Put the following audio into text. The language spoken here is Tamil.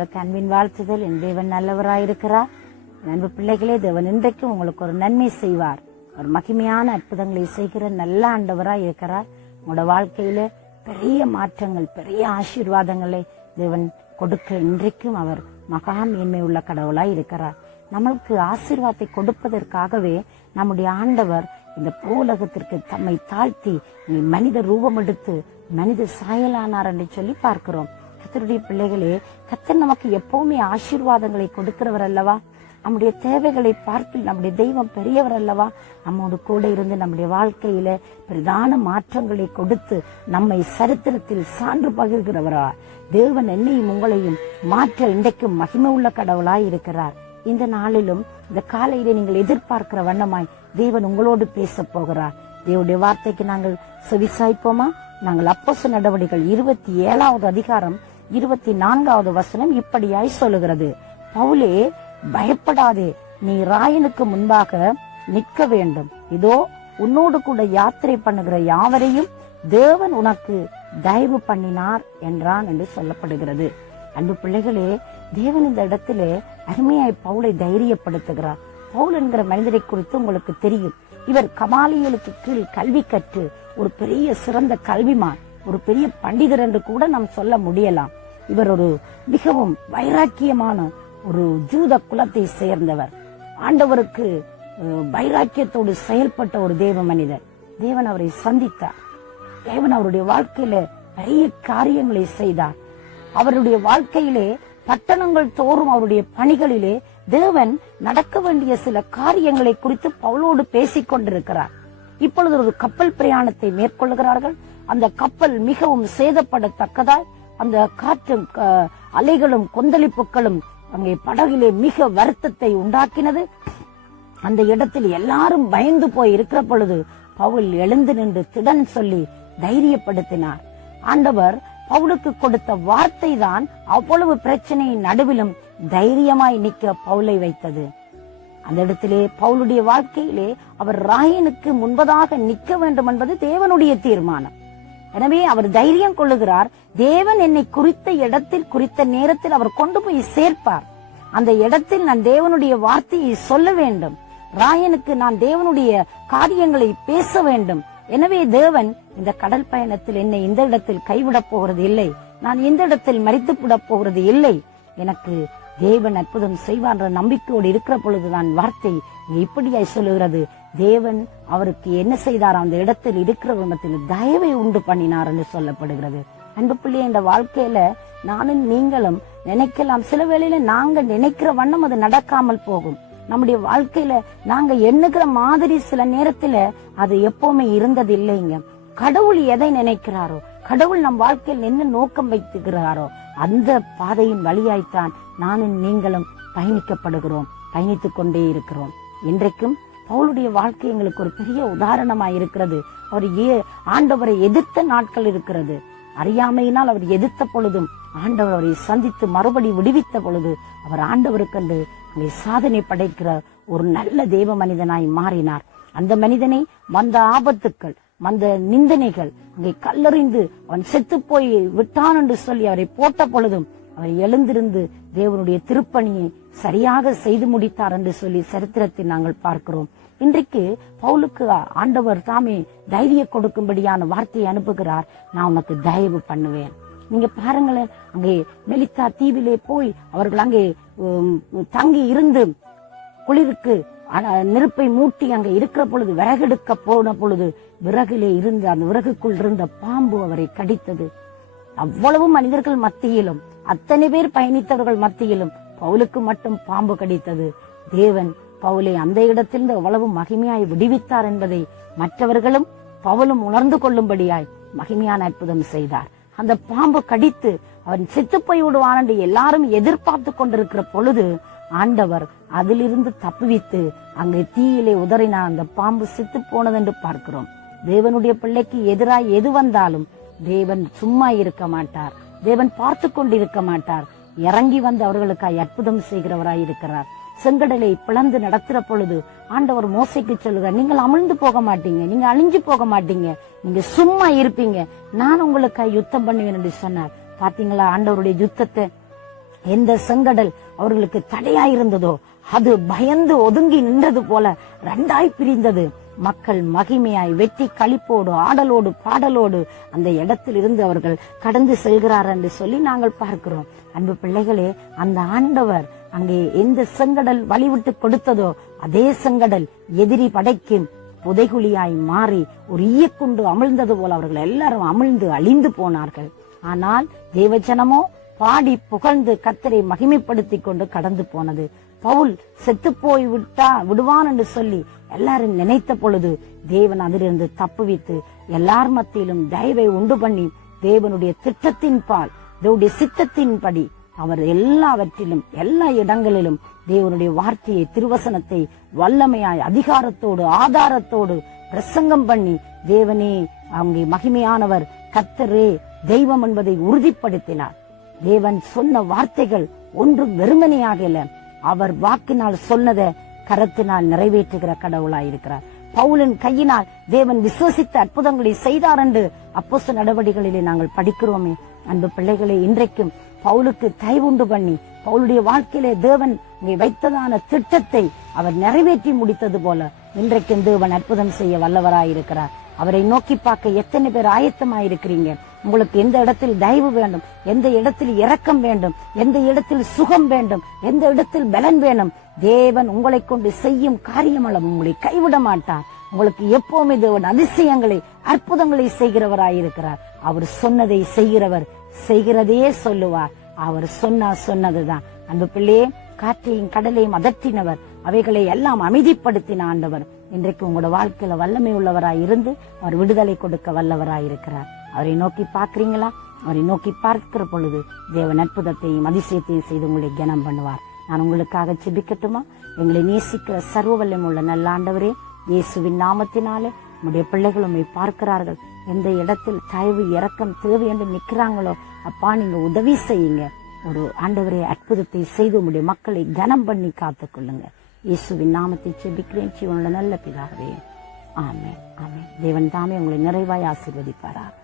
உங்களுக்கு அன்பின் வாழ்த்துதல். என் தேவன் நல்லவராயிருக்கிறார். அன்பு பிள்ளைகளே, தேவன் இன்றைக்கும் உங்களுக்கு ஒரு நன்மை செய்வார். ஒரு மகிமையான அற்புதங்களை செய்கிற நல்ல ஆண்டவராய் இருக்கிறார். உங்களோட வாழ்க்கையில பெரிய மாற்றங்கள், பெரிய ஆசீர்வாதங்களை தேவன் கொடுக்க இன்றைக்கும் அவர் மகா மேன்மை உள்ள கடவுளாய் இருக்கிறார். நம்மளுக்கு ஆசீர்வாதத்தை கொடுப்பதற்காகவே நம்முடைய ஆண்டவர் இந்த பூலகத்திற்கு தம்மை தாழ்த்தி மனித ரூபம் எடுத்து மனித சாயலானார் என்று சொல்லி பார்க்கிறோம். கர்த்தருடைய பிள்ளைகளே, கர்த்தர் நமக்கு எப்பவுமே ஆசீர்வாதங்களை கொடுக்கிறவர் அல்லவா? நம்முடைய தேவைகளை பார்த்து நம்முடைய தெய்வம் பெரியவர் அல்லவா? நம்மோடு கூட இருந்து நம்முடைய வாழ்க்கையில பிரதான மாற்றங்களை கொடுத்து நம்மை சரித்திரத்தில் சான்று பகிர்கிறவரா தேவன் என்னையும் உங்களையும் மாற்ற இன்றைக்கும் மகிமை உள்ள கடவுளாய் இருக்கிறார். இந்த நாளிலும் இந்த காலையில நீங்கள் எதிர்பார்க்கிற வண்ணமாய் தேவன் உங்களோடு பேச போகிறார். தேவனுடைய வார்த்தைக்கு நாங்கள் செவிசாய்ப்போமா? நாங்கள் அப்போஸ்தலர் நடவடிக்கைகள் 27வது அதிகாரம் 24வது வசனம் இப்படியாய் சொல்லுகிறது. பவுலே, பயப்படாதே, நீ ராயனுக்கு முன்பாக நிற்க வேண்டும். இதோ உன்னோடு கூட யாத்திரை பண்ணுகிற யாவரையும் தேவன் உனக்கு தயவு பண்ணினார் என்றான் என்று சொல்லப்படுகிறது. அன்பு பிள்ளைகளே, தேவன் இந்த இடத்திலே அருமையாய் பவுலை தைரியப்படுத்துகிறார். பவுல் என்கிற மனிதரை குறித்து உங்களுக்கு தெரியும். இவர் கமாலியலுக்கு கீழ் கல்வி கற்று ஒரு பெரிய சிறந்த கல்விமான், ஒரு பெரிய பண்டிதர் என்று கூட நாம் சொல்ல முடியலாம். இவர் ஒரு மிகவும் வைராக்கியமான ஒரு ஜூத குலத்தை சேர்ந்தவர். ஆண்டவருக்கு வைராக்கியத்தோடு செயல்பட்ட ஒரு தேவ மனிதர். தேவன் அவரை சந்தித்தார். தேவன் அவருடைய வாழ்க்கையில பெரிய காரியங்களை செய்தார். அவருடைய வாழ்க்கையிலே பட்டணங்கள் தோறும் அவருடைய பணிகளிலே தேவன் நடக்க வேண்டிய சில காரியங்களை குறித்து பவுலோடு பேசிக் கொண்டிருக்கிறார். இப்பொழுது ஒரு கப்பல் பிரயாணத்தை மேற்கொள்கிறார்கள். அந்த கப்பல் மிகவும் சேதப்படத்தக்கதாய் அந்த காற்றும் அலைகளும் கொந்தளிப்புகளும் அங்கே படகிலே மிக வருத்தத்தை உண்டாக்கினது. அந்த இடத்தில் எல்லாரும் பயந்து போய் இருக்கிற பொழுது பவுல் எழுந்து நின்று திடன் சொல்லி தைரியப்படுத்தினார். ஆண்டவர் பவுலுக்கு கொடுத்த வார்த்தை தான் அவ்வளவு பிரச்சனையின் நடுவிலும் தைரியமாய் நிற்க பவுலை வைத்தது. அந்த இடத்திலே பவுலுடைய வாழ்க்கையிலே அவர் ராயனுக்கு முன்பதாக நிற்க வேண்டும் என்பது தேவனுடைய தீர்மானம். எனவே அவர் தைரியம் கொள்ளுகிறார். தேவன் என்னை குறித்த இடத்தில் குறித்த நேரத்தில் அவர் கொண்டு போய் சேர்ப்பார். அந்த இடத்தில் நான் தேவனுடைய வார்த்தையை சொல்ல வேண்டும். ராயனுக்கு நான் தேவனுடைய காரியங்களை பேச வேண்டும். எனவே தேவன் இந்த கடல் பயணத்தில் என்னை இந்த இடத்தில் கைவிடப் போகிறது இல்லை. நான் இந்த இடத்தில் மரித்து விடப் போகிறது இல்லை. எனக்கு தேவன் அற்புதம் செய்வார் என்ற நம்பிக்கையோடு இருக்கிற பொழுதுதான் வார்த்தை இப்படியாய் சொல்லுகிறது. தேவன் அவருக்கு என்ன செய்தார்? அந்த இடத்தில் இருக்கிறவர்கள் தயவை உண்டு பண்ணினார் என்று சொல்லப்படுகிறது. அன்பு பிள்ளை, இந்த வாழ்க்கையில நானும் நீங்களும் நினைக்கலாம், சில வேளையில நாங்க நினைக்கிற வண்ணம் அது நடக்காமல் போகும். நம்முடைய வாழ்க்கையில நாங்க எண்ணுகிற மாதிரி சில நேரத்துல அது எப்பவுமே இருந்தது இல்லைங்க. கடவுள் எதை நினைக்கிறாரோ, கடவுள் நம் வாழ்க்கையில் என்ன நோக்கம் வைத்துக்கிறாரோ அந்த பாதையின் வழியாய்த்தான் நானும் நீங்களும் பயணிக்கப்படுகிறோம், பயணித்துக் கொண்டே இருக்கிறோம். இன்றைக்கும் பவுலுடைய வாழ்க்கை எங்களுக்கு ஒரு பெரிய உதாரணமாய் இருக்கிறது. அவர் ஆண்டவரை எதிர்த்த நாட்கள் இருக்கிறது. அறியாமையினால் அவர் எதிர்த்த பொழுதும் ஆண்டவர் அவரை சந்தித்து மறுபடி விடுவித்த பொழுது அவர் ஆண்டவருக்கென்று அங்கே சாதனை படைக்கிற ஒரு நல்ல தேவ மனிதனாய் மாறினார். அந்த மனிதனை வந்த ஆபத்துக்கள், வந்த நிந்தனைகள், அங்கே கல்லறிந்து அவன் செத்து போய் விட்டான் என்று சொல்லி அவரை போட்ட பொழுதும் அவர் எழுந்திருந்து தேவனுடைய திருப்பணியை சரியாக செய்து முடித்தார் என்று சொல்லி சரித்திரத்தில் நாங்கள் பார்க்கிறோம். இன்றைக்கு பவுலுக்கு ஆண்டவர் தாமே தைரிய கொடுக்கும்படியான வார்த்தையை அனுப்புகிறார். நான் உனக்கு தயவு பண்ணுவேன். நீங்க பாருங்களேன், அங்கே மெலித்தா தீவிலே போய் அவர்கள் அங்கே தங்கி இருந்து குளிருக்கு நெருப்பை மூட்டி அங்கே இருக்கிற பொழுது விறகெடுக்க போன பொழுது விறகிலே இருந்து அந்த விறகுக்குள் இருந்த பாம்பு அவரை கடித்தது. அவ்வளவு மனிதர்கள் மத்தியிலும், அத்தனை பேர் பயணித்தவர்கள் மத்தியிலும் பவுலுக்கு மட்டும் பாம்பு கடித்தது. தேவன் பவுலை அந்த இடத்திலிருந்து அவ்வளவு மகிமையாய் விடுவித்தார் என்பதை மற்றவர்களும் பவுலும் உணர்ந்து கொள்ளும்படியாய் மகிமையான அற்புதம் செய்தார். அந்த பாம்பு கடித்து அவன் செத்து போய் விடுவான் என்று எல்லாரும் எதிர்பார்த்து கொண்டிருக்கிற பொழுது ஆண்டவர் அதிலிருந்து தப்புவித்து அங்கே தீயிலே உதறினார். அந்த பாம்பு செத்து போனது என்று பார்க்கிறோம். தேவனுடைய பிள்ளைக்கு எதிராய் எது வந்தாலும் தேவன் சும்மா இருக்க மாட்டார். தேவன் பார்த்து கொண்டிருக்க மாட்டார். இறங்கி வந்து அவர்களுக்காய் அற்புதம் செய்கிறவராய் இருக்கிறார். செங்கடலை பிளந்து நடத்துற பொழுது ஆண்டவர் மோசைக்கு சொல்லுகிறார், நீங்கள் அமிழ்ந்து போக மாட்டீங்க, நீங்க அழிஞ்சு போக மாட்டீங்க, நீங்க சும்மா இருப்பீங்க, நான் உங்களுக்காய் யுத்தம் பண்ணுவேன் என்று சொன்னார். பாத்தீங்களா ஆண்டவருடைய யுத்தத்தை? எந்த செங்கடல் அவர்களுக்கு தடையாயிருந்ததோ அது பயந்து ஒதுங்கி நின்றது போல ரெண்டாய் பிரிந்தது. மக்கள் மகிமையாய் வெற்றி களிப்போடு ஆடலோடு பாடலோடு அந்த இடத்தில் இருந்து அவர்கள் கடந்து செல்கிறார் என்று சொல்லி நாங்கள் பார்க்கிறோம். அன்பு பிள்ளைகளே, அந்த ஆண்டவர் அங்கே எந்த செங்கடல் வழிவிட்டு கொடுத்ததோ அதே செங்கடல் எதிரி படைக்கு புதைகுழியாய் மாறி ஒரு ஈயக்குண்டு அமிழ்ந்தது போல அவர்கள் எல்லாரும் அமிழ்ந்து அழிந்து போனார்கள். ஆனால் தேவஜனமோ பாடி புகழ்ந்து கர்த்தரை மகிமைப்படுத்தி கொண்டு கடந்து போனது. பவுல் செத்து போய் விடுவான் என்று சொல்லி எல்லாரும் நினைத்த பொழுது தேவன் அதிலிருந்து தப்புவித்து எல்லார் மத்தியிலும் தயவை உண்டு பண்ணி தேவனுடைய திட்டத்தின் பால் தேவனுடைய சித்தத்தின்படி அவர் எல்லாவற்றிலும் எல்லா இடங்களிலும் தேவனுடைய வார்த்தையை திருவசனத்தை வல்லமையாய் அதிகாரத்தோடு ஆதாரத்தோடு பிரசங்கம் பண்ணி தேவனே அங்கே மகிமையானவர் கர்த்தரே தெய்வம் என்பதை உறுதிப்படுத்தினார். தேவன் சொன்ன வார்த்தைகள் ஒன்றும் வெறுமனையாகல, அவர் வாக்கினால் சொன்னதை கரத்தினால் நிறைவேற்றுகிற கடவுளாயிருக்கிறார். பவுலின் கையினால் தேவன் விசுவசித்த அற்புதங்களை செய்தார் என்று அப்போஸ்தலர் நடவடிக்கைகளிலே நாங்கள் படிக்கிறோமே. அன்பு பிள்ளைகளே, இன்றைக்கும் பவுலுக்கு தயவுண்டு பண்ணி பவுலுடைய வாழ்க்கையிலே தேவன் வைத்ததான திட்டத்தை அவர் நிறைவேற்றி முடித்தது போல இன்றைக்கும் தேவன் அற்புதம் செய்ய வல்லவராயிருக்கிறார். அவரை நோக்கி பார்க்க எத்தனை பேர் ஆயத்தமாயிருக்கிறீங்க? உங்களுக்கு எந்த இடத்தில் தயவு வேண்டும், எந்த இடத்தில் இரக்கம் வேண்டும், எந்த இடத்தில் சுகம் வேண்டும், எந்த இடத்தில் பலன் வேணும், தேவன் உங்களை கொண்டு செய்யும் காரியம் அளவு உங்களை கைவிட மாட்டார். உங்களுக்கு எப்பவுமே தேவன் அதிசயங்களை அற்புதங்களை செய்கிறவராயிருக்கிறார். அவர் சொன்னதை செய்கிறவர், செய்கிறதையே சொல்லுவார். அவர் சொன்னதுதான். அன்பு பிள்ளையே, காற்றையும் கடலையும் அதற்றினவர், அவைகளை எல்லாம் அமைதிப்படுத்தின ஆண்டவர் இன்றைக்கு உங்களோட வாழ்க்கையில வல்லமை உள்ளவராய் இருந்து அவர் விடுதலை கொடுக்க வல்லவராயிருக்கிறார். அவரை நோக்கி பார்க்கிறீங்களா? அவரை நோக்கி பார்க்கிற பொழுது தேவன் அற்புதத்தையும் அதிசயத்தையும் செய்து உங்களை கனம் பண்ணுவார். நான் உங்களுக்காக ஜெபிக்கட்டுமா? எங்களை நேசிக்கிற சர்வ வல்லமை உள்ள நல்ல ஆண்டவரே, இயேசுவின் நாமத்தினாலே நம்முடைய பிள்ளைகள் உண்மை பார்க்கிறார்கள். எந்த இடத்தில் தயவு இரக்கம் தேவை என்று நிற்கிறாங்களோ அப்பா, நீங்க உதவி செய்யுங்க. ஒரு ஆண்டவரே அற்புதத்தை செய்து உங்களுடைய மக்களை கனம் பண்ணி காத்துக் கொள்ளுங்க. இயேசுவின் நாமத்தை ஜெபிக்கிறேன் ஜீவனுள்ள நல்ல பிதாவே. ஆமென், ஆமென். தேவன் தாமே உங்களை நிறைவாய் ஆசீர்வதிப்பாராக.